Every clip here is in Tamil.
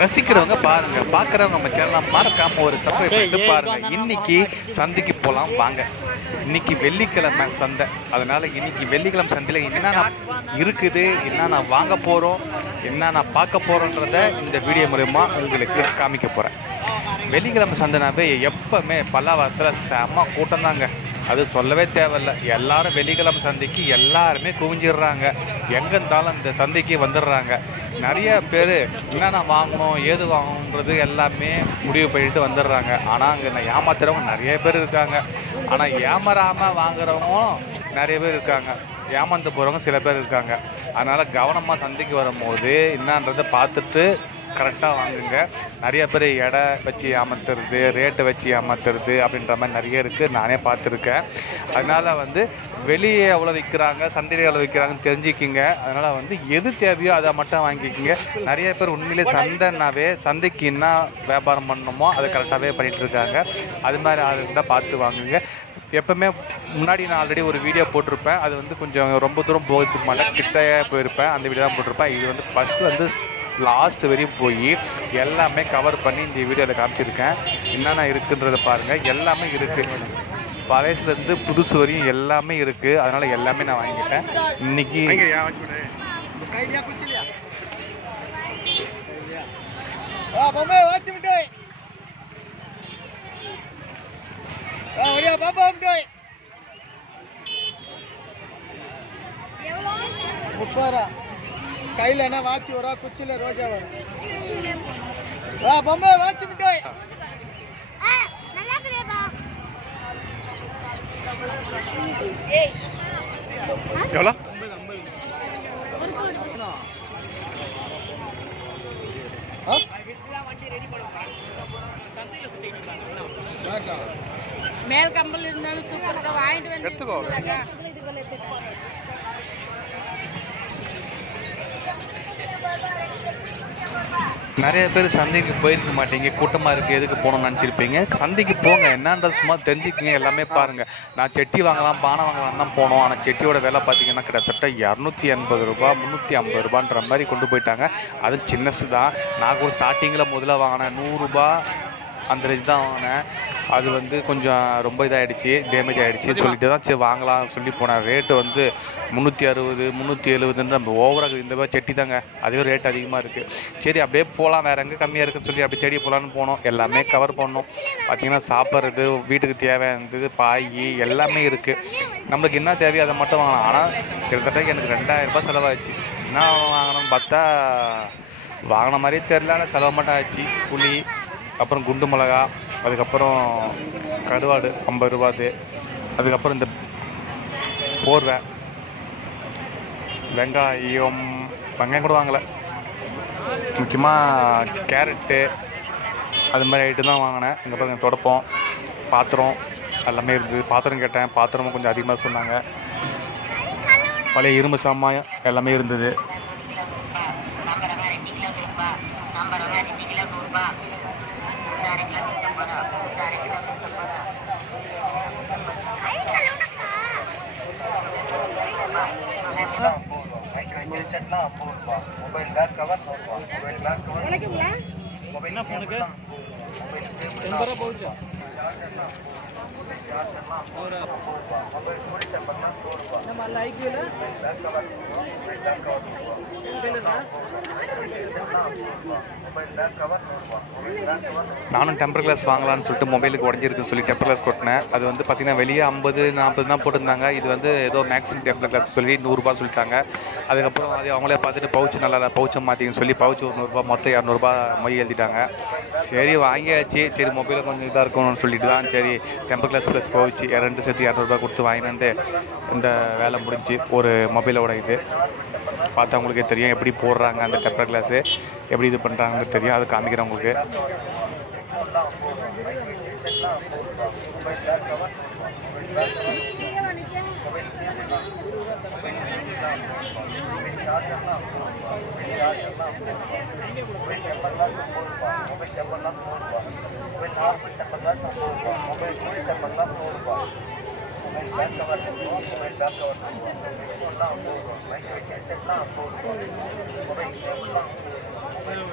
ரசிக்கிறவங்க பாருங்க, பார்க்குறவங்க நம்ம சேனலை மறக்காம ஒரு சப்ஸ்கிரைப் பண்ணிட்டு பாருங்க. இன்னைக்கு சந்தைக்கு போகலாம் வாங்க. இன்னைக்கு வெள்ளிக்கிழமை சந்தை, அதனால இன்னைக்கு வெள்ளிக்கிழமை சந்தையில் என்னென்ன இருக்குது, என்னென்ன வாங்க போகிறோம், என்னென்ன பார்க்க போகிறோன்றத இந்த வீடியோ மூலமா உங்களுக்கு காமிக்க போகிறேன். வெள்ளிக்கிழமை சந்தைனாவே எப்பவுமே பல்லாவரத்தில் செம்ம கூட்டம் தாங்க. அது சொல்லவே தேவையில்லை. எல்லாரும் வெள்ளிக்கிழமை சந்தைக்கு எல்லாருமே குவிஞ்சிடுறாங்க. எங்கே இருந்தாலும் இந்த சந்தைக்கு வந்துடுறாங்க. நிறைய பேர் என்னென்ன வாங்கணும் ஏது வாங்கணுன்றது எல்லாமே முடிவு பண்ணிட்டு வந்துடுறாங்க. ஆனால் அங்கே ஏமாத்துறவங்க நிறைய பேர் இருக்காங்க. ஆனால் ஏமாறாமல் வாங்குறவங்களும் நிறைய பேர் இருக்காங்க. ஏமாந்து போகிறவங்க சில பேர் இருக்காங்க. அதனால் கவனமாக சந்தைக்கு வரும்போது என்னன்றதை பார்த்துட்டு கரெக்டாக வாங்குங்க. நிறைய பேர் எடை வச்சு ஏமாத்துறது, ரேட்டை வச்சு ஏமாத்துறது அப்படின்ற மாதிரி நிறைய இருக்குது. நானே பார்த்துருக்கேன். அதனால் வெளியே எவ்வளோ விற்கிறாங்க, சந்தையில் எவ்வளோ விற்கிறாங்கன்னு தெரிஞ்சுக்கிங்க. அதனால் எது தேவையோ அதை மட்டும் வாங்கிக்கிங்க. நிறைய பேர் உண்மையிலே சந்தைன்னாவே சந்தைக்கு என்ன வியாபாரம் பண்ணணுமோ அதை கரெக்டாகவே பண்ணிகிட்ருக்காங்க. அது மாதிரி ஆளுங்க பார்த்து வாங்குங்க. எப்போவுமே முன்னாடி நான் ஆல்ரெடி ஒரு வீடியோ போட்டிருப்பேன். அது கொஞ்சம் ரொம்ப தூரம் போகிறதுக்கு மேலே கிட்டையே போயிருப்பேன். அந்த வீடியோ தான் போட்டிருப்பேன். இது ஃபஸ்ட்டு லாஸ்ட் வரையும் போய் எல்லாமே கவர் பண்ணி இந்த வீடியோவில் காமிச்சிருக்கேன். என்னென்ன இருக்குன்றதை பாருங்கள். எல்லாமே இருக்குது. பழையசுலேருந்து புதுசு வரையும் எல்லாமே இருக்குது. அதனால் எல்லாமே நான் வாங்கிட்டேன். இன்றைக்கி கையில் என்ன வாட்சி வரும், குச்சியில் ரோஜா வரும். பொம்மை வாட்சி மிட்டாய் எவ்வளோ? மேல் கம்பல் இருந்தாலும் சூப்பர் வாங்கிட்டு வந்து எடுத்துக்கோ. நிறைய பேர் சந்தைக்கு போயிருக்க மாட்டீங்க, கூட்டமாக இருக்குது, எதுக்கு போகணும்னு நினச்சிருப்பீங்க. சந்தைக்கு போங்க, என்னன்றது சும்மா தெரிஞ்சுக்கிங்க. எல்லாமே பாருங்கள். நான் செட்டி வாங்கலாம், பானை வாங்கலாம் தான் போனோம். ஆனால் செட்டியோட விலை பார்த்தீங்கன்னா கிட்டத்தட்ட 280 ரூபா 350 ரூபான்ற மாதிரி கொண்டு போயிட்டாங்க. அது சின்னசு தான். நான் கூட ஸ்டார்டிங்கில் முதல்ல வாங்கினேன் 100 ரூபா அந்த ரேஞ்ச் தான் வாங்கினேன். அது கொஞ்சம் ரொம்ப இதாகிடுச்சு, டேமேஜ் ஆகிடுச்சு. சொல்லிட்டு தான் சரி வாங்கலாம் சொல்லி போனேன். ரேட்டு 360 370 நம்ம ஓவராக இந்த மாதிரி செட்டி தாங்க. அதுவே ரேட் அதிகமாக இருக்குது. சரி அப்படியே போகலாம், வேறு எங்கே கம்மியாக இருக்குன்னு சொல்லி அப்படியே தேடி போகலான்னு போனோம். எல்லாமே கவர் பண்ணோம். பார்த்திங்கன்னா சாப்பிட்றது, வீட்டுக்கு தேவையானது, பாய் எல்லாமே இருக்குது. நம்மளுக்கு என்ன தேவையோ அதை மட்டும் வாங்கலாம். ஆனால் கிட்டத்தட்ட எனக்கு 2000 ரூபாய் செலவாகிடுச்சு. என்ன வாங்கணும்னு பார்த்தா வாங்கின மாதிரியே தெரில. ஆனால் செலவு மட்டும் ஆச்சு. புளி, அப்புறம் குண்டு மிளகா, அதுக்கப்புறம் கருவாடு 50 ரூபாது, அதுக்கப்புறம் இந்த போர்வை, வெங்காயம் கூட வாங்கலை. முக்கியமாக கேரட்டு அது மாதிரி ஐட்டம் தான் வாங்கினேன். இங்கே பாருங்க, தொடப்பம், பாத்திரம் எல்லாமே இருந்தது. பாத்திரம் கேட்டேன், பாத்திரமும் கொஞ்சம் அதிகமாக சொன்னாங்க. பழைய இரும்பு சாமான் எல்லாமே இருந்தது. Mobile back cover 100. நானும் டெம்பர் கிளாஸ் வாங்கலான்னு சொல்லிட்டு மொபைலுக்கு உடஞ்சிருக்குன்னு சொல்லி டெம்பர் கிளாஸ் கொட்டினேன். அது பார்த்திங்கன்னா வெளியே 50-40 தான் போட்டிருந்தாங்க. இது ஏதோ மேக்ஸிமம் டெம்பர் கிளாஸ் சொல்லி 100 ரூபா சொல்லிட்டாங்க. அதுக்கப்புறம் அது அவங்களே பார்த்துட்டு பவுச்சு நல்லா இல்லை, பவுச்சை மாற்றிங்கன்னு சொல்லி பவுச்சு 100 ரூபா, மொத்தம் 200 ரூபா மொய் எழுதிட்டாங்க. சரி வாங்கியாச்சு. சரி மொபைலில் கொஞ்சம் இதாக இருக்கணும்னு சொல்லிட்டு தான் சரி டெம்பர் கிளாஸ் ப்ளஸ் பவுச்சு 2 சேர்த்து 200 ரூபா கொடுத்து வாங்கிட்டு வந்து இந்த வேலை முடிஞ்சு. ஒரு மொபைலோட இது பார்த்தா உங்களுக்கே தெரியும் எப்படி போடுறாங்க. அந்த டெம்பர் கிளாஸு எப்படி இது பண்ணுறாங்கன்னு தெரியும். அது காமிக்கிறேன் உங்களுக்கு. மொபைல்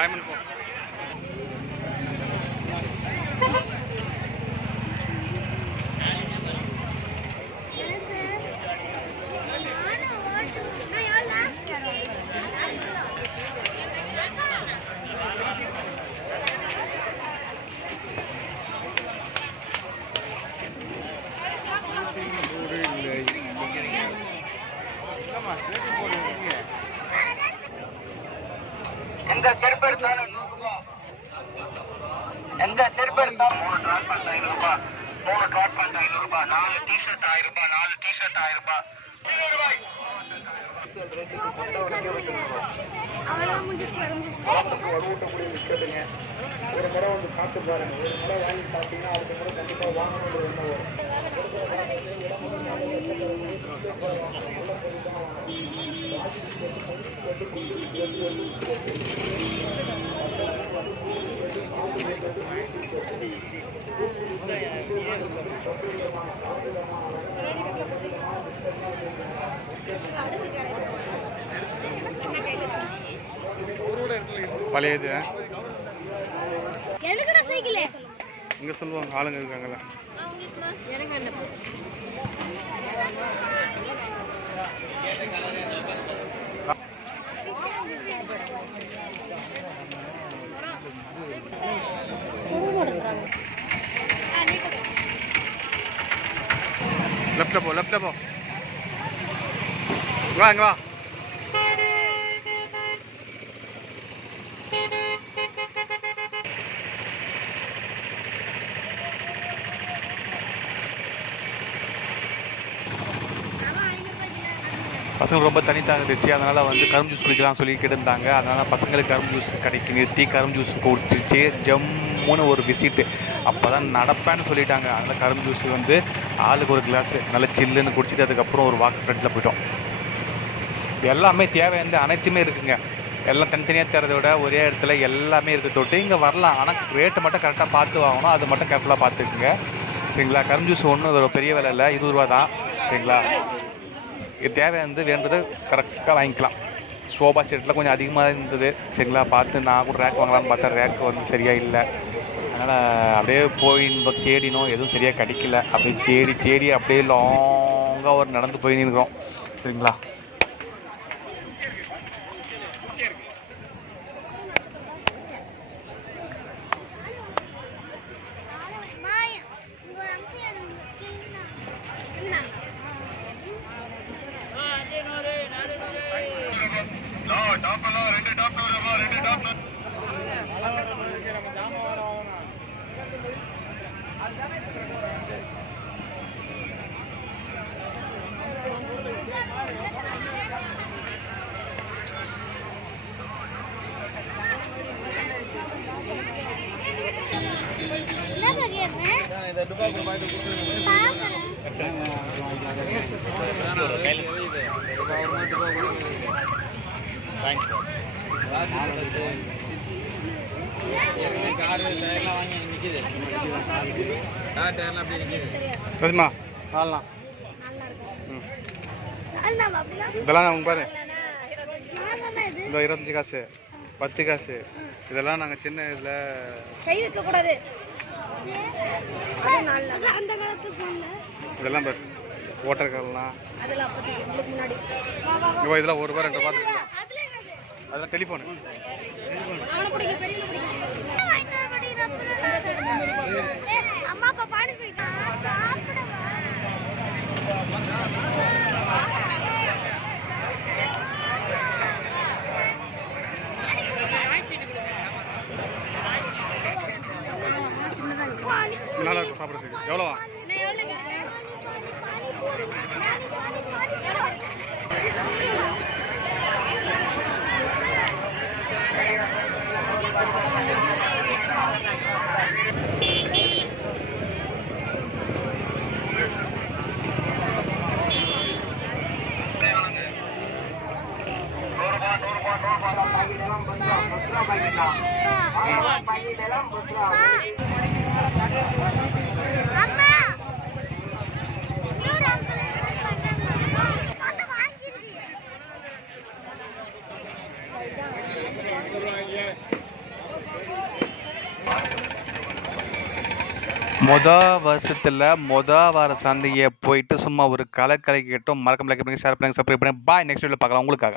வாய்மன் போ. எந்த செருப்பெடுத்தாலும் 100 ரூபாய். எந்த செருப்பெடுத்தாலும் 3 ட்ராக் பேண்ட் 500 ரூபாய், 3 ட்ராக் பேண்ட் 500 ரூபாய், 4 டிஷர்ட் 1000 ரூபாய், 4 டிஷர்ட் 1000 ரூபாய். ஒரு முறை வந்து சாப்பிட்டு பாருங்க. ஒரு முறை வாங்கி சாப்பிட்டீங்கன்னா அடுத்த முறை கண்டிப்பா வாங்கணுன்ற எண்ணம் வரும். பழையது எதுக்குடா சைக்கிள் இங்கே சொல்லுவாங்க ஆளுங்க இருக்காங்கல்ல. லெஃப்ட்ல போ, லெஃப்ட்ல போ. வா இங்க வா. பசங்க ரொம்ப தண்ணி தாங்கிடுச்சு, அதனால் வந்து கரும்பு ஜூஸ் குடிக்கலாம் சொல்லி கேட்டிருந்தாங்க. அதனால் பசங்களுக்கு கரும்பு ஜூஸ் கடைக்கு நிறுத்தி கரும்பு ஜூஸ் குடிச்சிச்சு. ஜம்முன்னு ஒரு விசிட்டு. அப்போ தான் நடப்பேன்னு சொல்லிட்டாங்க. அதனால் கரும்பு ஜூஸ் வந்து ஆளுக்கு ஒரு கிளாஸு நல்லா சில்லுன்னு குடிச்சிட்டு அதுக்கப்புறம் ஒரு வாக்கு ஃப்ரெண்டில் போயிட்டோம். எல்லாமே தேவையானது அனைத்துமே இருக்குங்க. எல்லாம் தனித்தனியாக தரதை விட ஒரே இடத்துல எல்லாமே இருக்குது. தொட்டு இங்கே வரலாம், ஆனால் ரேட்டு மட்டும் கரெக்டாக பார்த்து வாங்கணும். அது மட்டும் கேர்ஃபுல்லாக பார்த்துக்குங்க சரிங்களா. கரும்பு ஜூஸ் ஒன்றும் ஒரு பெரிய விலை இல்லை, 20 ரூபா தான் சரிங்களா. இது தேவையானது வேண்டது கரெக்டாக வாங்கிக்கலாம். சோபா செட்டில் கொஞ்சம் அதிகமாக இருந்தது சரிங்களா. பார்த்து நான் கூட ரேக் வாங்கலாம்னு பார்த்தா ரேக் வந்து சரியாக இல்லை. அதனால் அப்படியே போய் தேடினோம், எதுவும் சரியாக கிடைக்கல. அப்படியே தேடி தேடி அப்படியே லாங்காக ஒரு நடந்து போய் நிற்கிறோம் சரிங்களா. சரிம்மா நாலாம் இதெல்லாம் பாரு, இந்த 25 காசு 10 காசு இதெல்லாம் நாங்கள் சின்ன இதில் கை வைக்கக்கூடாது. இதெல்லாம் பாரு ஓட்டர் கால்லாம் இதெல்லாம் 1 ரூபா 2 ரூபா பார்த்துருக்கோம். அதெல்லாம் டெலிஃபோனு அம்மா அப்பா பாடி போயிட்டா நல்லா இருக்கும் சாப்பிட்றதுக்கு. எவ்வளோவா? வருஷத்துல வார சந்தையை போயிட்டு சும்மா ஒரு கலக்கலை கேட்டோம். மறக்காம லைக் பண்ணுங்க, ஷேர் பண்ணுங்க, சப்ஸ்கிரைப் பண்ணுங்க. பாய். நெக்ஸ்ட் வீடியோல பார்க்கலாம் உங்களுக்காக.